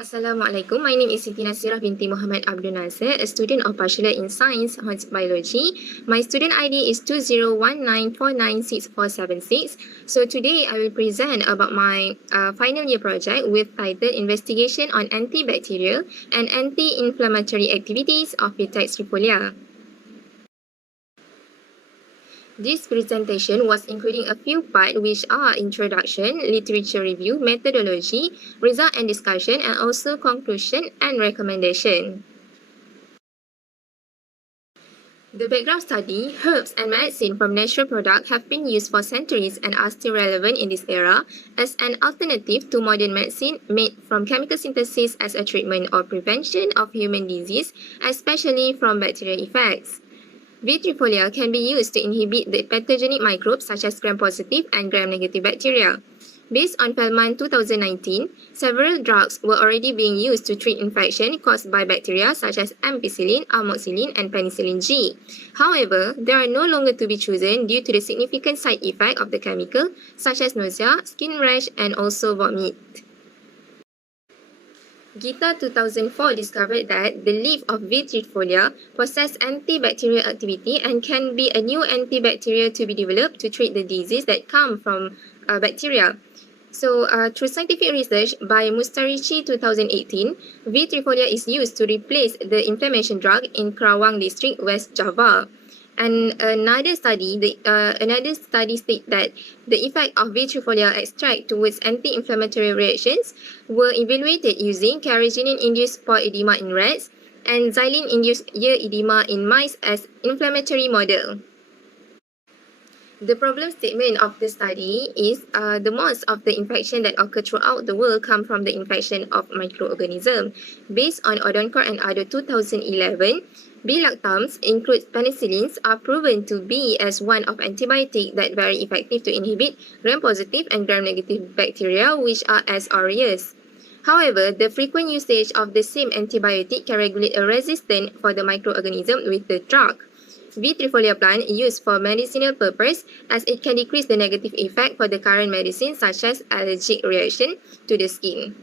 Assalamualaikum. My name is Siti Nasirah Binti Muhammad Abdul Nasir, a student of Bachelor in Science, Biology. My student ID is 2019496476. So today I will present about my final year project with title Investigation on Antibacterial and Anti-Inflammatory Activities of Vitex folia. This presentation was including a few parts which are introduction, literature review, methodology, result and discussion, and also conclusion and recommendation. The background study, herbs and medicine from natural products have been used for centuries and are still relevant in this era as an alternative to modern medicine made from chemical synthesis as a treatment or prevention of human disease, especially from bacterial effects. Vitrifolia can be used to inhibit the pathogenic microbes such as gram-positive and gram-negative bacteria. Based on Feldman 2019, several drugs were already being used to treat infection caused by bacteria such as ampicillin, amoxicillin, and penicillin G. However, they are no longer to be chosen due to the significant side effect of the chemical such as nausea, skin rash, and also vomit. Gita 2004 discovered that the leaf of Vitrifolia possess antibacterial activity and can be a new antibacterial to be developed to treat the disease that come from bacteria. So, through scientific research by Mustarichi 2018, Vitrifolia is used to replace the inflammation drug in Kerawang district, West Java. And another study states that the effect of Vitrifolia extract towards anti-inflammatory reactions were evaluated using carrageenan-induced pore edema in rats and xylene-induced ear edema in mice as inflammatory model. The problem statement of the study is the most of the infection that occur throughout the world come from the infection of microorganisms. Based on Odonkor and other 2011, B-lactams include penicillins are proven to be as one of antibiotic that very effective to inhibit gram-positive and gram-negative bacteria which are as aureus. However, the frequent usage of the same antibiotic can regulate a resistance for the microorganism with the drug. Vitrifolia plant used for medicinal purpose as it can decrease the negative effect for the current medicine such as allergic reaction to the skin.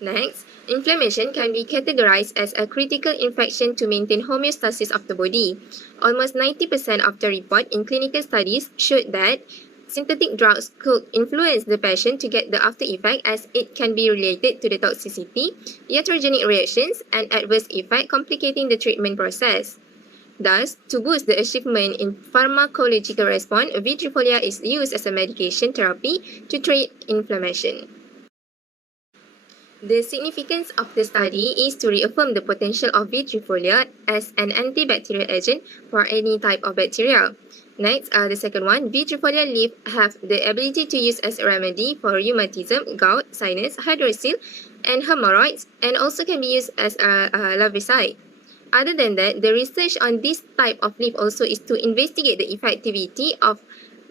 Next, inflammation can be categorized as a critical infection to maintain homeostasis of the body. Almost 90% of the report in clinical studies showed that synthetic drugs could influence the patient to get the after effect as it can be related to the toxicity, iatrogenic reactions, and adverse effect complicating the treatment process. Thus, to boost the achievement in pharmacological response, Vitrifolia is used as a medication therapy to treat inflammation. The significance of the study is to reaffirm the potential of Vitrifolia as an antibacterial agent for any type of bacteria. Next, the second one, Vitrifolia leaf have the ability to use as a remedy for rheumatism, gout, sinus, hydrocele, and hemorrhoids, and also can be used as a larvicide. Other than that, the research on this type of leaf also is to investigate the effectivity of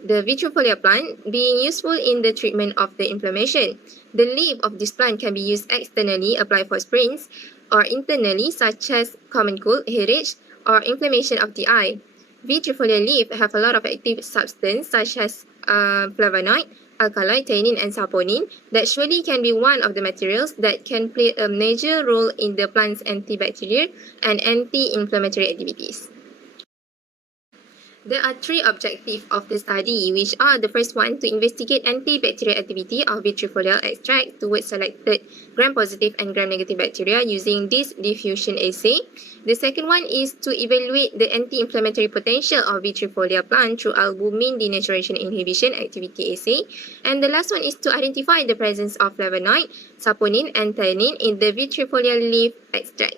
the Vitrifolia plant being useful in the treatment of the inflammation. The leaf of this plant can be used externally, applied for sprains, or internally, such as common cold, headache, or inflammation of the eye. Vitrifolia leaf have a lot of active substance such as flavonoid, alkaloid, tannin, and saponin that surely can be one of the materials that can play a major role in the plant's antibacterial and anti-inflammatory activities. There are three objectives of the study, which are the first one to investigate antibacterial activity of Vitrifolia extract towards selected gram-positive and gram-negative bacteria using this diffusion assay. The second one is to evaluate the anti-inflammatory potential of Vitrifolia plant through albumin denaturation inhibition activity assay. And the last one is to identify the presence of flavonoid, saponin, and tannin in the Vitrifolia leaf extract.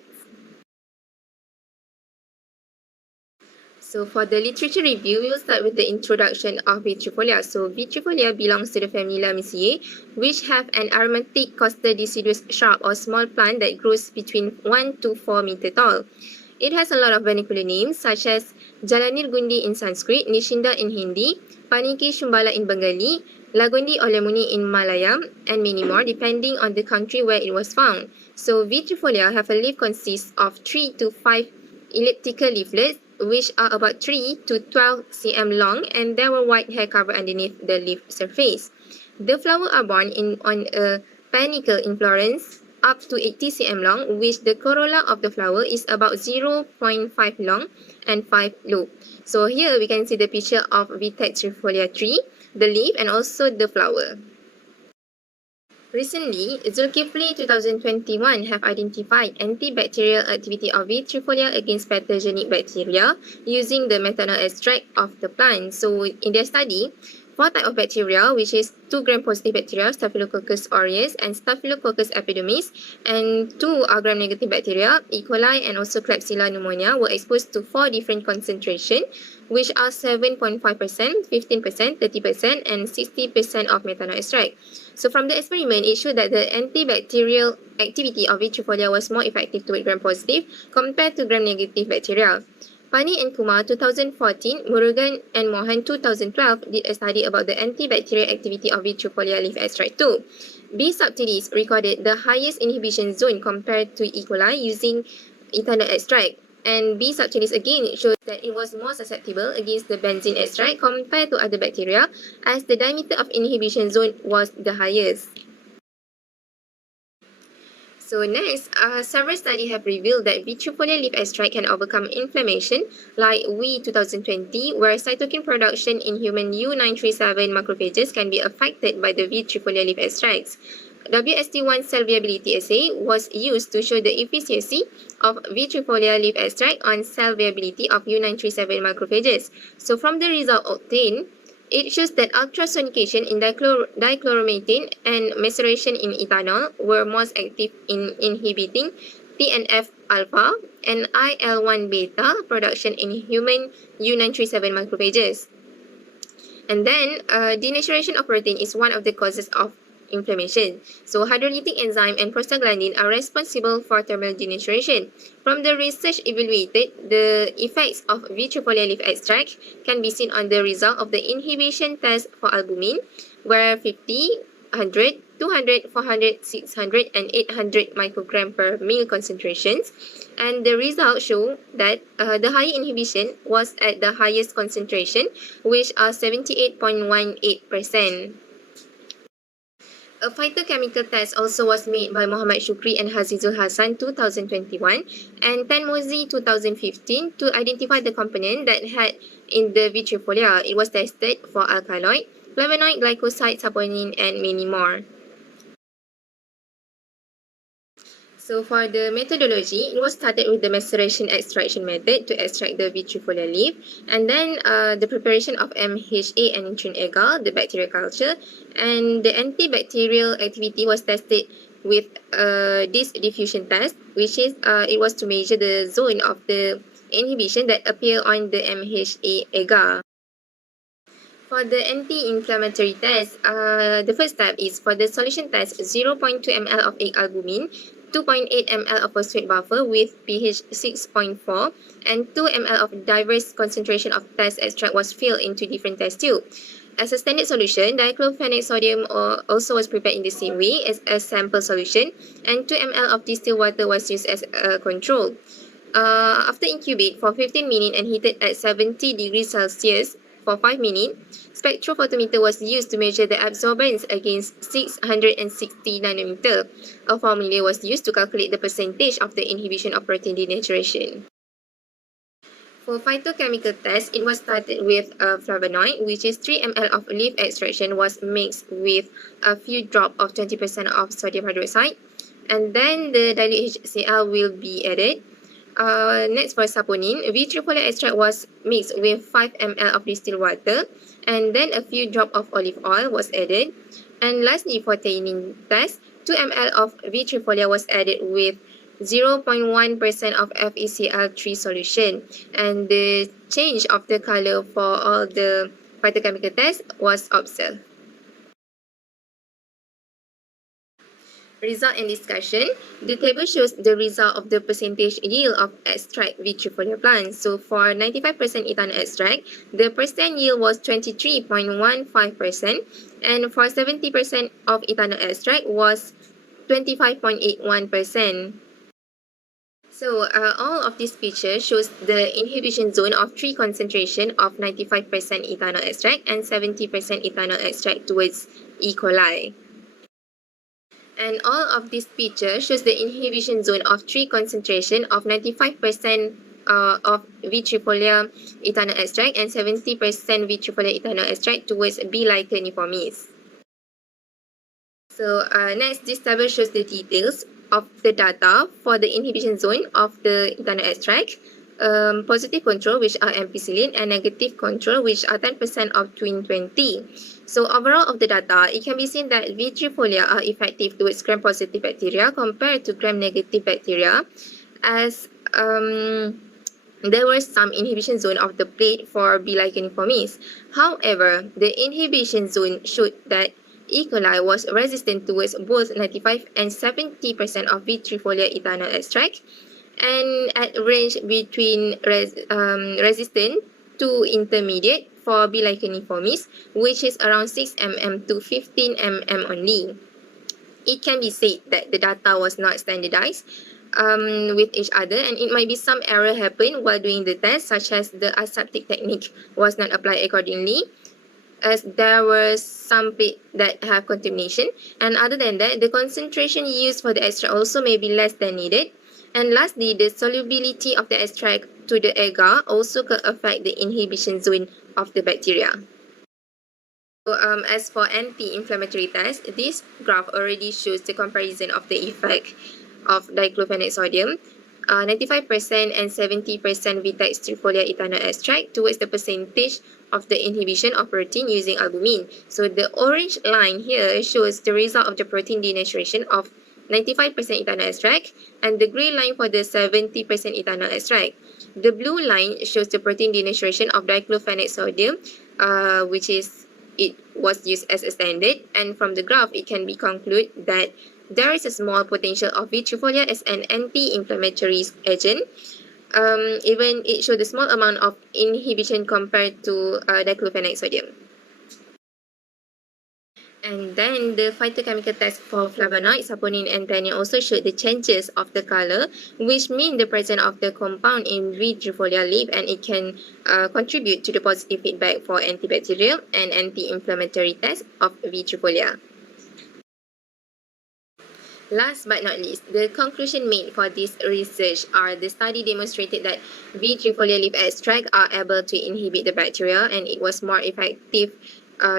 So for the literature review, we will start with the introduction of Vitrifolia. So Vitrifolia belongs to the family Lamiaceae, which have an aromatic coastal deciduous shrub or small plant that grows between 1 to 4 meter tall. It has a lot of vernacular names such as Jalanir Gundi in Sanskrit, Nishinda in Hindi, Paniki Shumbala in Bengali, Lagundi or Lemuni in Malayalam, and many more depending on the country where it was found. So Vitrifolia have a leaf consists of 3 to 5 elliptical leaflets which are about 3 to 12 cm long, and there were white hair cover underneath the leaf surface. The flowers are borne on a panicle in Florence up to 80 cm long, which the corolla of the flower is about 0.5 long and 5 low. So here we can see the picture of Vitexifolia tree, the leaf and also the flower. Recently, Zulkifli 2021 have identified antibacterial activity of Vitrifolia against pathogenic bacteria using the methanol extract of the plant. So in their study, 4 types of bacteria, which is 2 gram-positive bacteria, Staphylococcus aureus and Staphylococcus epidermis, and 2 gram-negative bacteria, E. coli and also Klebsiella pneumonia, were exposed to 4 different concentrations, which are 7.5%, 15%, 30%, and 60% of methanol extract. So from the experiment, it showed that the antibacterial activity of Vitrifolia was more effective toward gram-positive compared to gram-negative bacteria. Pani and Kumar 2014, Murugan and Mohan 2012 did a study about the antibacterial activity of Vitrifolia leaf extract too. B. subtilis recorded the highest inhibition zone compared to E. coli using ethanol extract. And B. subtilis again showed that it was more susceptible against the benzene extract compared to other bacteria as the diameter of inhibition zone was the highest. So next, several studies have revealed that Vitrifolia leaf extract can overcome inflammation, like WE 2020, where cytokine production in human U937 macrophages can be affected by the Vitrifolia leaf extracts. WST1 cell viability assay was used to show the efficacy of Vitrifolia leaf extract on cell viability of U937 macrophages. So from the result obtained, it shows that ultrasonication in dichloromethane and maceration in ethanol were most active in inhibiting TNF alpha and IL-1 beta production in human U937 macrophages. And then, denaturation of protein is one of the causes of inflammation. So hydrolytic enzyme and prostaglandin are responsible for thermal denaturation. From the research evaluated, the effects of Vitrifolia leaf extract can be seen on the result of the inhibition test for albumin, where 50, 100, 200, 400, 600, and 800 microgram per ml concentrations. And the results show that the high inhibition was at the highest concentration, which are 78.18%. A phytochemical test also was made by Muhammad Shukri and Hazizul Hassan 2021 and Tanmozi 2015 to identify the component that had in the Vitrifolia. It was tested for alkaloid, flavonoid, glycoside, saponin, and many more. So for the methodology, it was started with the maceration extraction method to extract the Vitrifolia leaf, and then the preparation of MHA and nitrogen agar, the bacterial culture, and the antibacterial activity was tested with this diffusion test, which is it was to measure the zone of the inhibition that appear on the MHA agar. For the anti-inflammatory test, the first step is for the solution test, 0.2 ml of egg albumin, 2.8 ml of phosphate buffer with pH 6.4, and 2 ml of diverse concentration of test extract was filled into different test tubes. As a standard solution, diclofenac sodium also was prepared in the same way as a sample solution, and 2 ml of distilled water was used as a control. After incubate for 15 minutes and heated at 70 degrees Celsius for 5 minutes, spectrophotometer was used to measure the absorbance against 660 nanometer. A formula was used to calculate the percentage of the inhibition of protein denaturation. For phytochemical test, it was started with a flavonoid, which is 3 ml of leaf extraction was mixed with a few drops of 20% of sodium hydroxide, and then the dilute HCl will be added. Next for saponin, Vitrifolia extract was mixed with 5 ml of distilled water, and then a few drops of olive oil was added. And lastly, for tannin test, 2 ml of Vitrifolia was added with 0.1% of FeCl3 solution, and the change of the color for all the phytochemical tests was observed. Result and discussion. The table shows the result of the percentage yield of extract Vitrifolia plants. So for 95% ethanol extract, the percent yield was 23.15%, and for 70% of ethanol extract was 25.81%. So all of this picture shows the inhibition zone of 3 concentration of 95% ethanol extract and 70% ethanol extract towards E. coli. And all of this picture shows the inhibition zone of tree concentration of 95% of Vitrifolia ethanol extract and 70% Vitrifolia ethanol extract towards B. licheniformis. So next, this table shows the details of the data for the inhibition zone of the ethanol extract. Positive control, which are ampicillin, and negative control, which are 10% of twin 20. So overall of the data, it can be seen that Vitrifolia are effective towards gram-positive bacteria compared to gram-negative bacteria, as there was some inhibition zone of the plate for B. licheniformis. However, the inhibition zone showed that E. coli was resistant towards both 95 and 70% of Vitrifolia ethanol extract, and at range between resistant to intermediate for B. licheniformis, which is around 6 mm to 15 mm only. It can be said that the data was not standardized with each other, and it might be some error happened while doing the test, such as the aseptic technique was not applied accordingly, as there were some plate that have contamination. And other than that, the concentration used for the extract also may be less than needed. And lastly, the solubility of the extract to the agar also could affect the inhibition zone of the bacteria. So, as for anti-inflammatory tests, this graph already shows the comparison of the effect of diclofenac sodium, 95% and 70% Vitex trifolia ethanol extract towards the percentage of the inhibition of protein using albumin. So the orange line here shows the result of the protein denaturation of 95% ethanol extract, and the grey line for the 70% ethanol extract. The blue line shows the protein denaturation of diclofenac sodium, which is it was used as a standard, and from the graph it can be concluded that there is a small potential of Vitrifolia as an anti-inflammatory agent. Even it showed a small amount of inhibition compared to diclofenac sodium. And then the phytochemical test for flavonoids, saponin, and tannin also showed the changes of the color, which mean the presence of the compound in Vitrifolia leaf, and it can contribute to the positive feedback for antibacterial and anti-inflammatory tests of Vitrifolia. Last but not least, the conclusion made for this research are the study demonstrated that Vitrifolia leaf extract are able to inhibit the bacteria, and it was more effective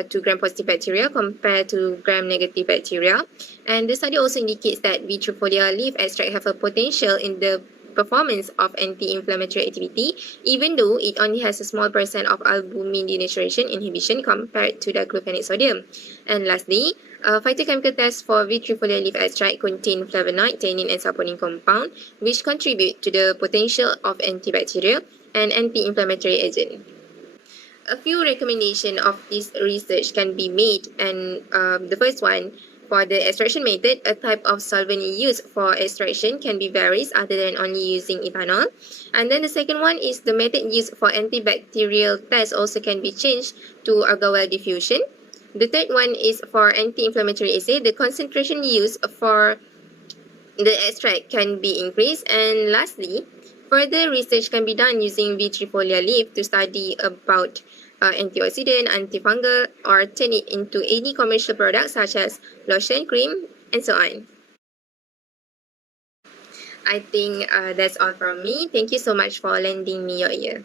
to gram-positive bacteria compared to gram-negative bacteria. And the study also indicates that Vitrifolia leaf extract have a potential in the performance of anti-inflammatory activity, even though it only has a small percent of albumin denaturation inhibition compared to diclofenac sodium. And lastly, phytochemical tests for Vitrifolia leaf extract contain flavonoid, tannin, and saponin compound, which contribute to the potential of antibacterial and anti-inflammatory agent. A few recommendations of this research can be made, and the first one, for the extraction method, a type of solvent used for extraction can be various other than only using ethanol. And then the second one is the method used for antibacterial tests also can be changed to agar well diffusion. The third one is for anti-inflammatory assay, the concentration used for the extract can be increased. And lastly, further research can be done using Vitrifolia leaf to study about antioxidant, antifungal, or turn it into any commercial products such as lotion, cream, and so on. I think that's all from me. Thank you so much for lending me your ear.